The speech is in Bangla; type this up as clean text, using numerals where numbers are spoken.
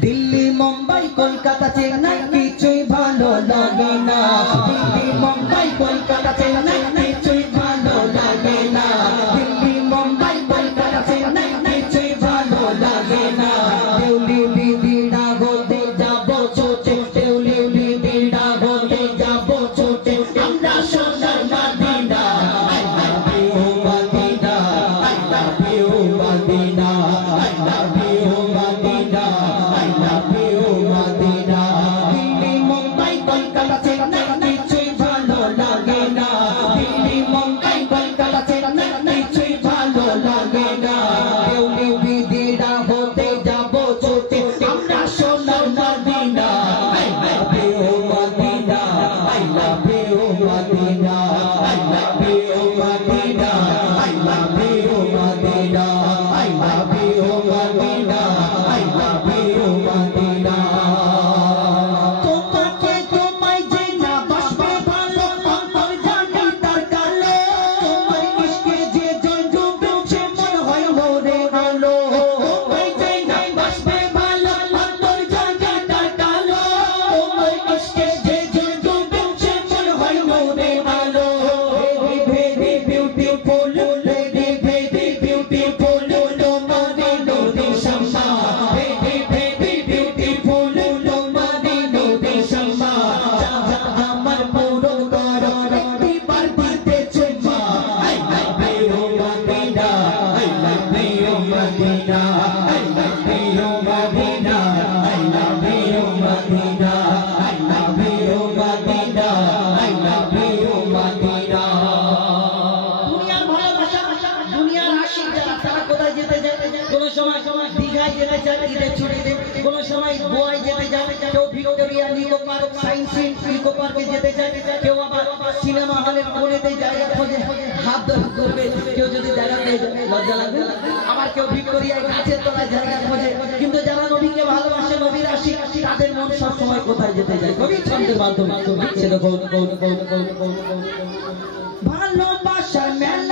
দিল্লি মুম্বাই কলকাতা চেন্নাই কিছুই ভালো লাগে না দিল্লি মুম্বাই কলকাতা চেন্নাই কিছুই ভালো লাগে না দিল্লি মুম্বাই কলকাতা চেন্নাই কিছুই ভালো লাগে না দেউলি দিদিরা হতে যাবো ছোটে দেউলি দিদিরা হতে যাবো ছোটে আমরা সোনার Medina I love you Medina I love you Medina I love you Medina I love you Medina Delhi Mumbai Kolkata Chennai কিছুই ভালো লাগে না দিল্লি মুম্বাই কলকাতা চেন্নাই কিছুই ভালো লাগে না দেউলি দিদিরা হতে যাবো ছোটে আমরা সোনার Medina I love you Medina I love you Medina I love you Medina I love you Medina I love you Medina I love you Medina তোমাকে তোমায় যে না বাসবে ভালো অন্তর জানি তার কালো তোমার ইশকে যে জন ডুবে সে মন হয় মোরে আলো তোমায় যে না বাসবে ভালো অন্তর জানি তার কালো তোমার ইশকে যে জন ডুবে সে মন হয় মোরে আলো very beautiful lady very beautiful nobody know this shama very beautiful nobody know this shama আমার পুরো করো একটি বার দিতে চুম্মা I love you Medina I love you Medina I love you Medina I love you Medina I love you Medina I love you Medina দুনিয়ার ভালোবাসা দুনিয়ার আশিক যারা তারা কোথায় যেতে যায় কোন সময় দীঘায় যেতে চায় ঈদের ছুটিতে কোন সময় গোয়ায় যেতে যায় কেউ Victoria Nicco park science Nicco পার্কে যেতে চায় কেউ আবার সিনেমা হলের কোণেতে জায়গা খোঁজে হাত ধরে করবে কেউ যদি জায়গা পেয়ে যায় লজ্জা লাগবে আবার কেউ ভিক্টোরিয়ায় গাছের তলায় জায়গা খোঁজে কিন্তু যারা নবীকে ভালোবাসে নবীর আশিক তাদের মন সব সময় কোথায় যেতে যায় কবি ছন্দের মাধ্যমে সেটা ভালোবাসার মেলা